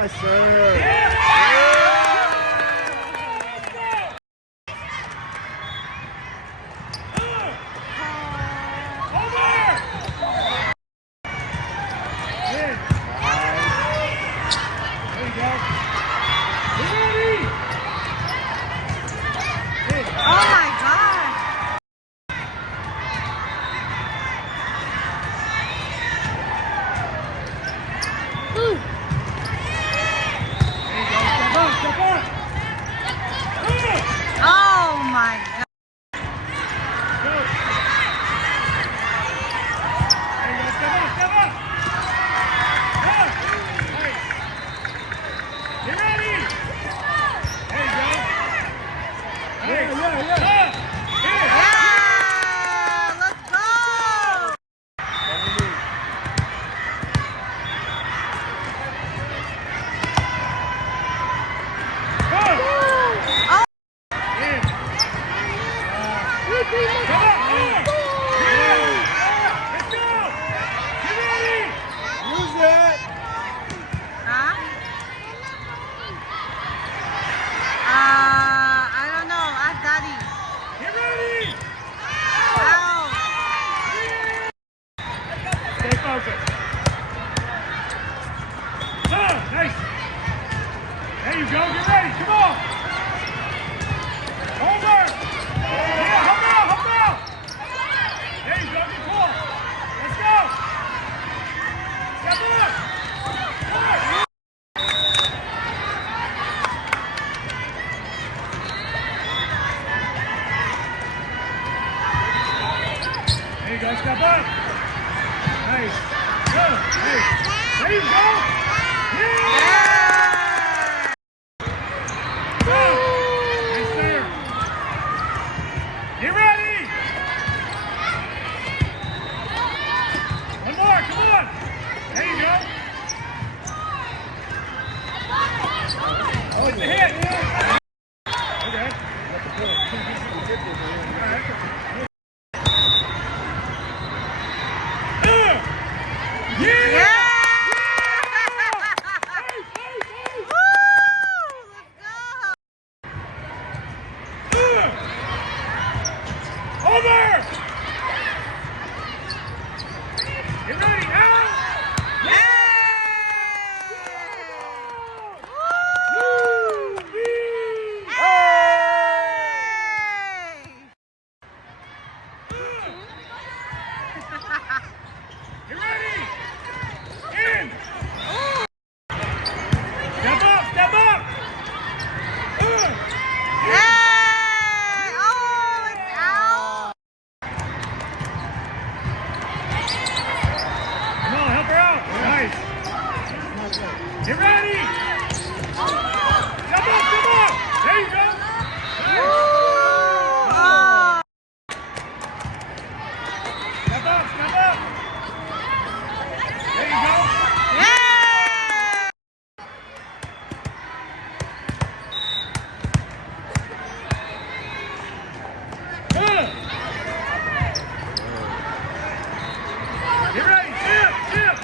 Yes, sir. Step up. Nice. Go. Nice. There you go. Yeah. Go. Nice serve. Get ready. One more. Come on. There you go. Oh, it's a hit. Okay. All right. Get ready! Step up! There you go! Step up! There you go! Get ready! Chip!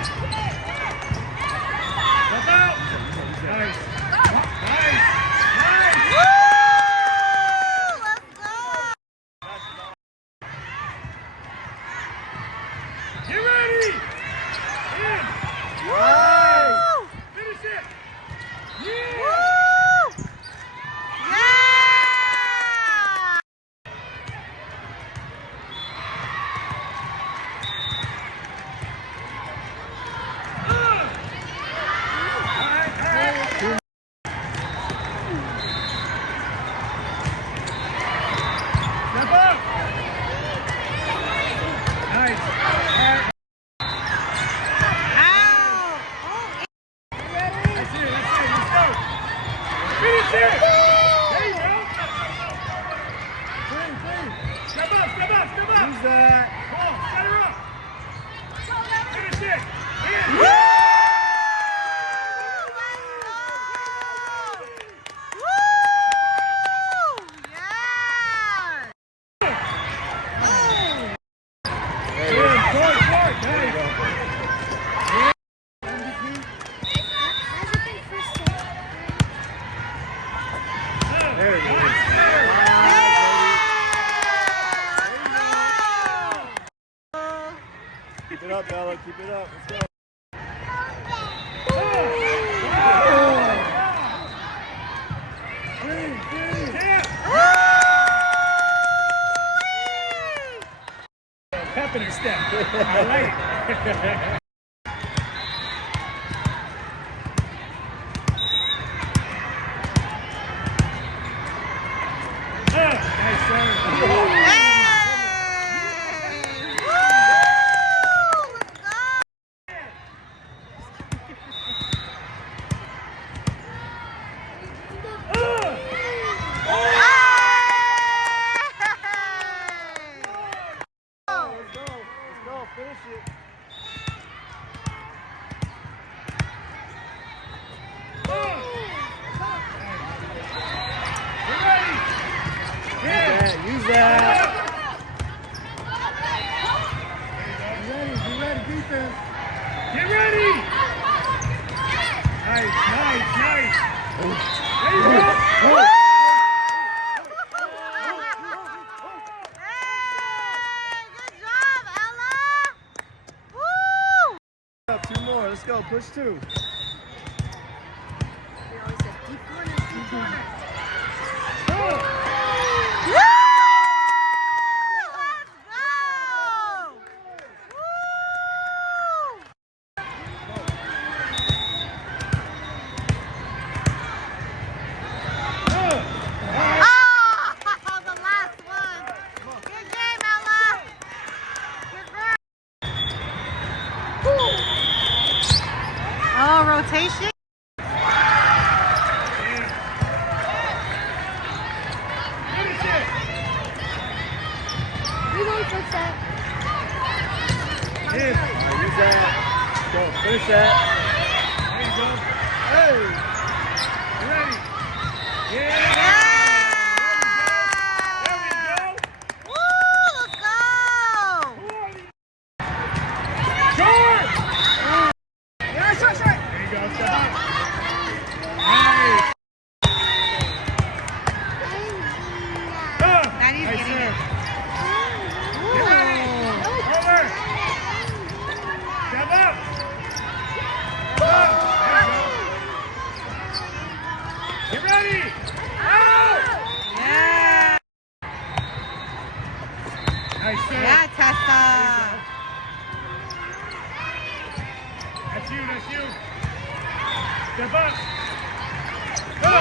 Step out. Nice. Nice. Nice. Woo! Let's go! Get ready. In. Woo! Finish it. Woo! Yeah. Yeah! Step up. Nice. All right. Ow! That's it. Let's go. Finish it. There you go. Clean. Step up. Use that. Come on, set her up. Finish it. In. Woo! Yeah! Court. Nice. There it is. Keep it up, Bella. Keep it up. Let's go. Pep in her step. I like it. Nice serve. Let's go. Finish it. Use that. Be ready, defense. Get ready! Nice. There you go. Good job, Ella! Woo! Two more. Let's go. Push two. Woo! Let's go! Woo! Oh, the last one. Good game, Ella. Good girl. Oh, rotation. Finish it. We going for set. In. Use that. Let's go. Finish that. There you go. Hey. You ready? Yeah. Yeah! There we go. Woo! Let's go! Short. Yeah, short. There you go. Step up. Nice. Daddy's Nice getting serve. it. Over. Step up. There you go. Get ready. Out. Yeah! Nice serve. Yeah, Tessa. That's you. Step up. Go.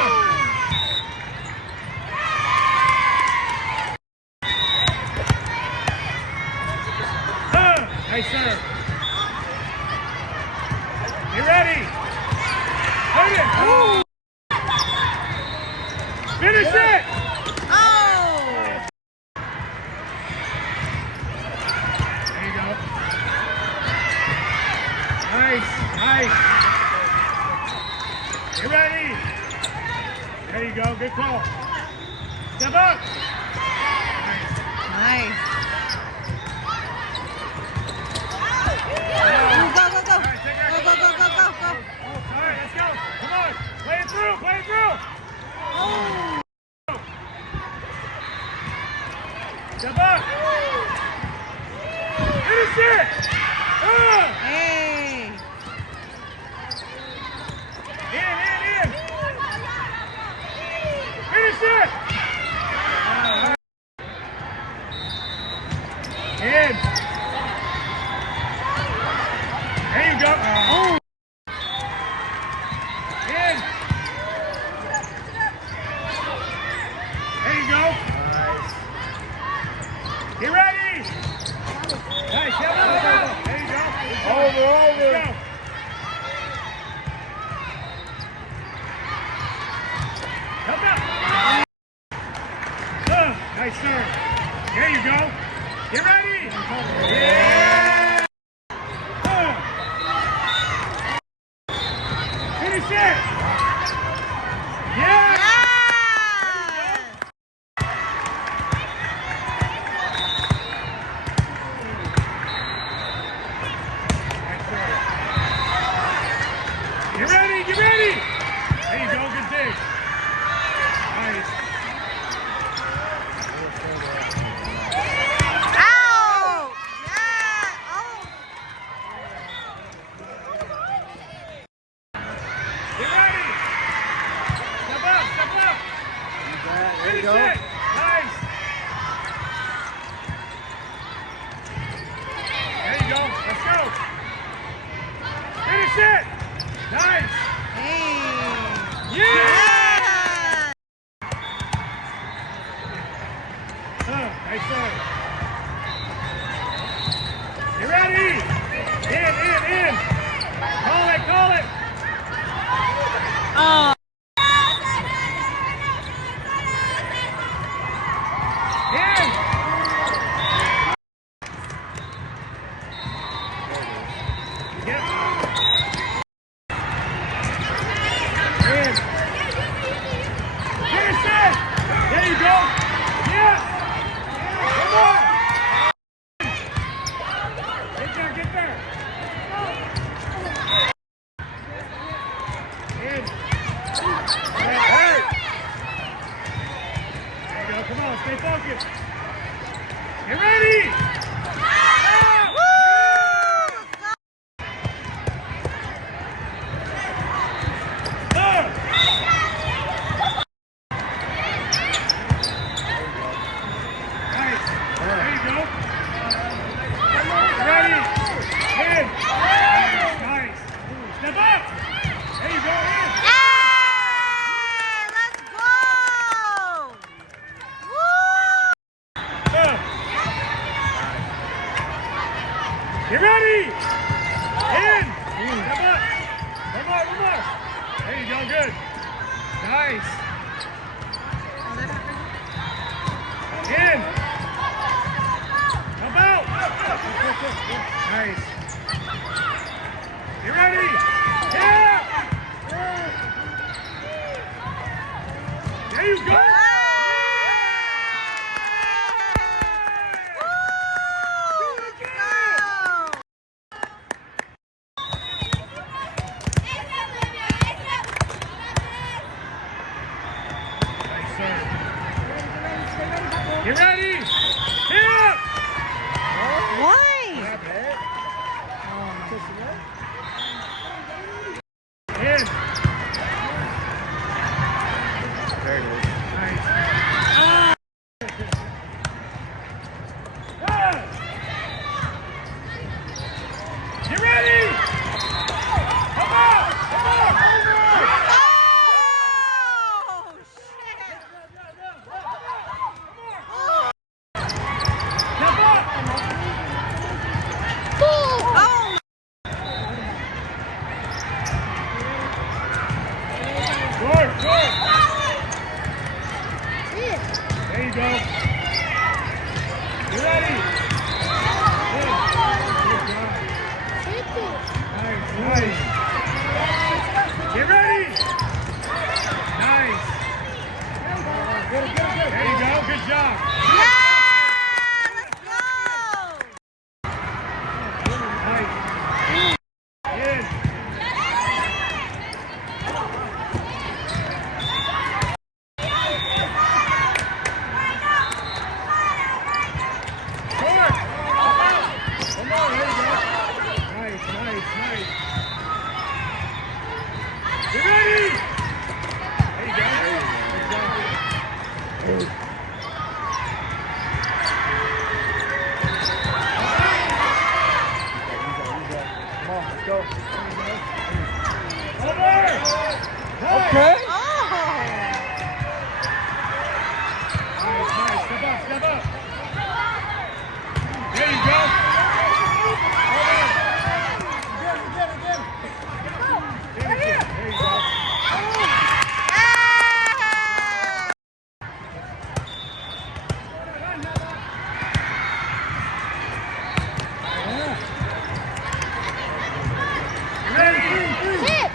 Nice serve. Get ready. Hit it. Finish it. Oh! There you go. Nice. Get ready. There you go. Good call. Step up. Nice. Nice. Go. Nice. There you go. Oh. In. There you go. Nice. Get ready. Nice. There you go. Over, over. Let's go. Come up. Nice serve. There you go. Get ready. Yeah. Finish it. Yeah. Yes. Get ready, get ready! There you go, good dig. Nice. Out. Yeah. Oh. Get ready! Step up, step up! There you Finish go. it! Nice! There you go, let's go! Finish it! Nice! Hey. Yeah! Yes. Nice serve. Get ready! In! Call it, call it! Oh. In! Yep. In. Finish it! There you go! Yes! Come on! Get there, get there! In. Hey! There you go, come on, stay focused! Get ready! Woo. Nice. There you go. Ready. In. Nice. Step up. There you go. In. Hey, let's go. Woo. Get ready. In. Step up. One more. There you go. Good. Nice. In. Come out. Nice. Get ready. Yeah. There you go. Hey. Woo. Let's go. Nice serve. Get ready. Yeah. Why? Grab it. Come on, let's go. Over! Okay. Oh! Nice, nice. Step up, step up. There you go. Finish it. There you go. Ready? Hit!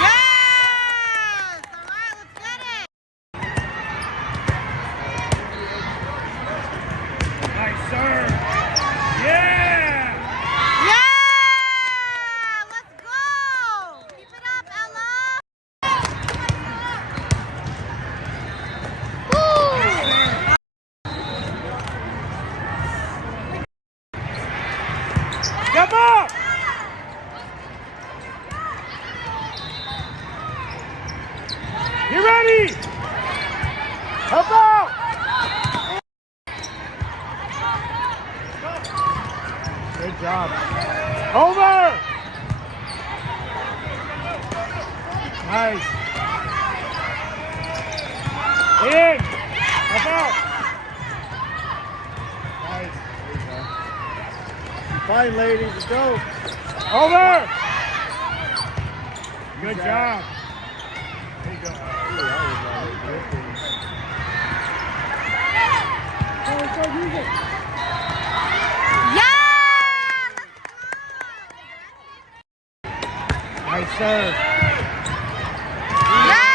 Yes! All right, let's get it. Nice serve. Yeah! Yeah! Let's go! Keep it up, Ella. Woo! Step up! You ready? Help out! Good job. Over! Nice. In! Help out! Nice. Fine, ladies. Let's go. Over! Good job. There you go. Yeah! Nice serve. Yeah!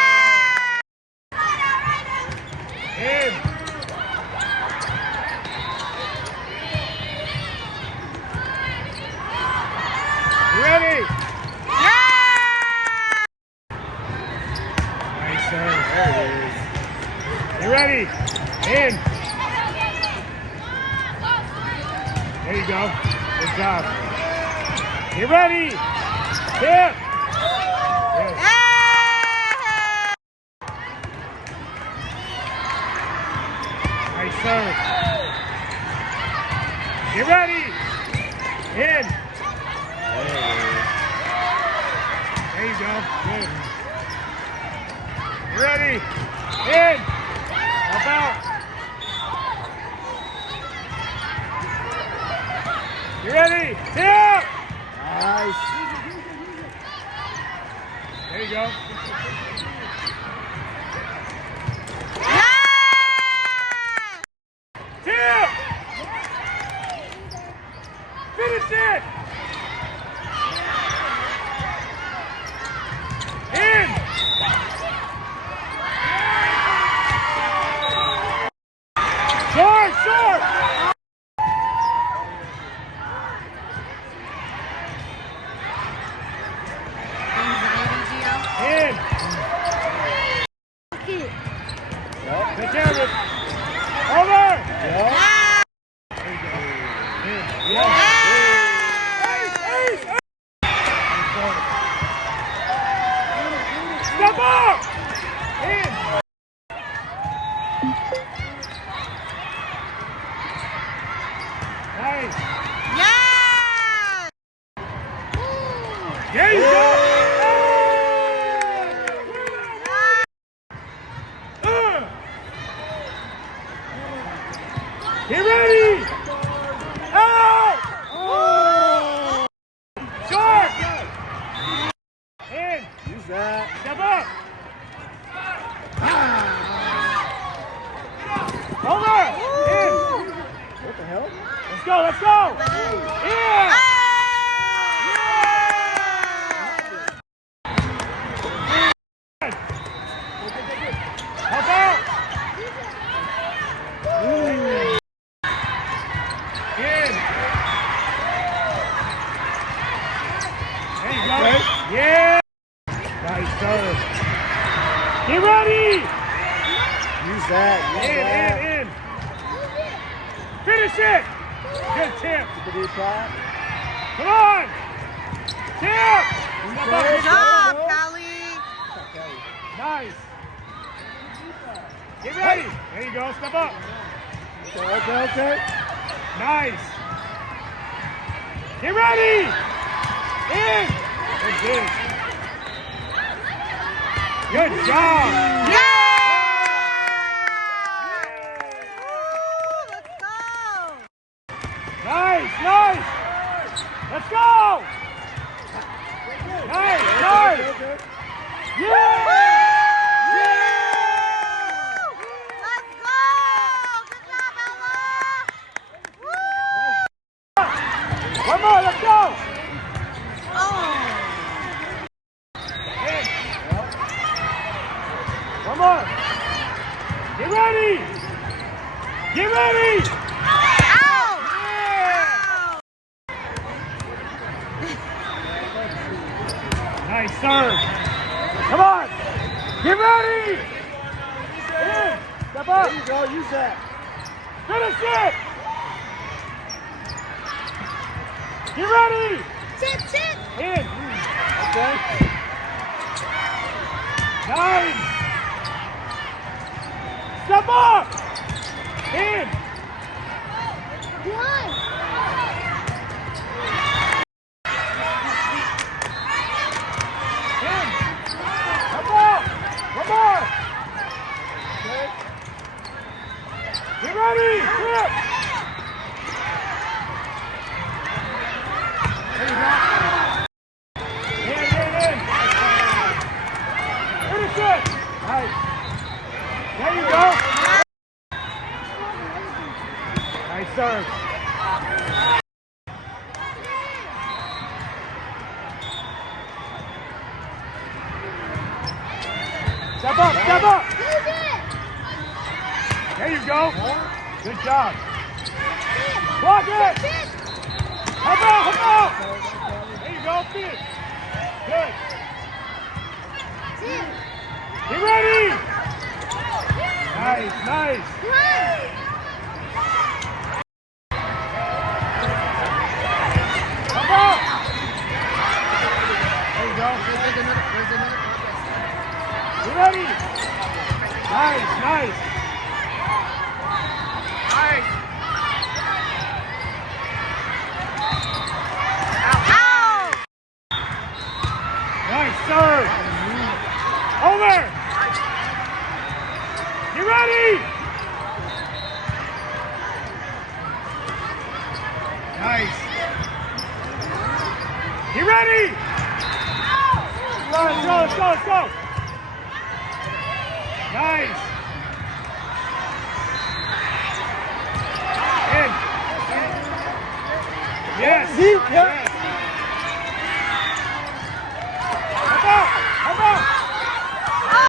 In. You ready? Yeah! Nice serve. There it is. You ready? In. There you go. Good job. You ready? Hit. Yes. Yeah! Nice serve. You ready? In. There you go. Good. You ready? In. Help out. You ready? Tip. Nice. There you go. Yeah! Tip. Finish it. In. Short, short. In. Hit. Take care of it. Over. Yeah. Yeah! There you go. In. Yeah! Ace, ace, ace. Step up. In. Nice. Yeah! There you go. Get ready. Out. Oh! Short. In. Use that. Step up. Ah! Over. In. What the hell? Let's go. Let's go. In. Help out. In. There you go. Okay. Yeah. Nice serve. Get ready. Use that. Use that. In. Finish it. Good tip. Keep it tight. Come on. Tip. Good job, Callie. Nice. Get ready. There you go. Step up. Okay. Nice. Get ready. Good. Good job. Yeah! Let's go! Nice, nice. Let's go. Nice, nice. Yeah. Let's go! Good job, Ella! Woo! One more, let's go. Oh! In. One more. Get ready. Get ready. Ow! Nice serve. Come on. Get ready. In. Step up. There you go. Use that. Finish it. Get ready. Chip, chip! In. Okay. Nice. Step up. In. One! In. Come on. One more. Okay. Get ready. Flip. There you go. In. Finish it. Nice. There you go. Nice serve. Step up, step up. Use it! There you go. Good job. Block it. Chip! Help out. There you go, finish. Good. Chip! Get ready. Nice, nice. One! Come on. There you go. Get ready. Nice, nice. Nice. Ow! Nice serve. Over. Get ready. Nice. Get ready. Let's go, let's go, let's go. Nice. In. Yes. Keep, yeah.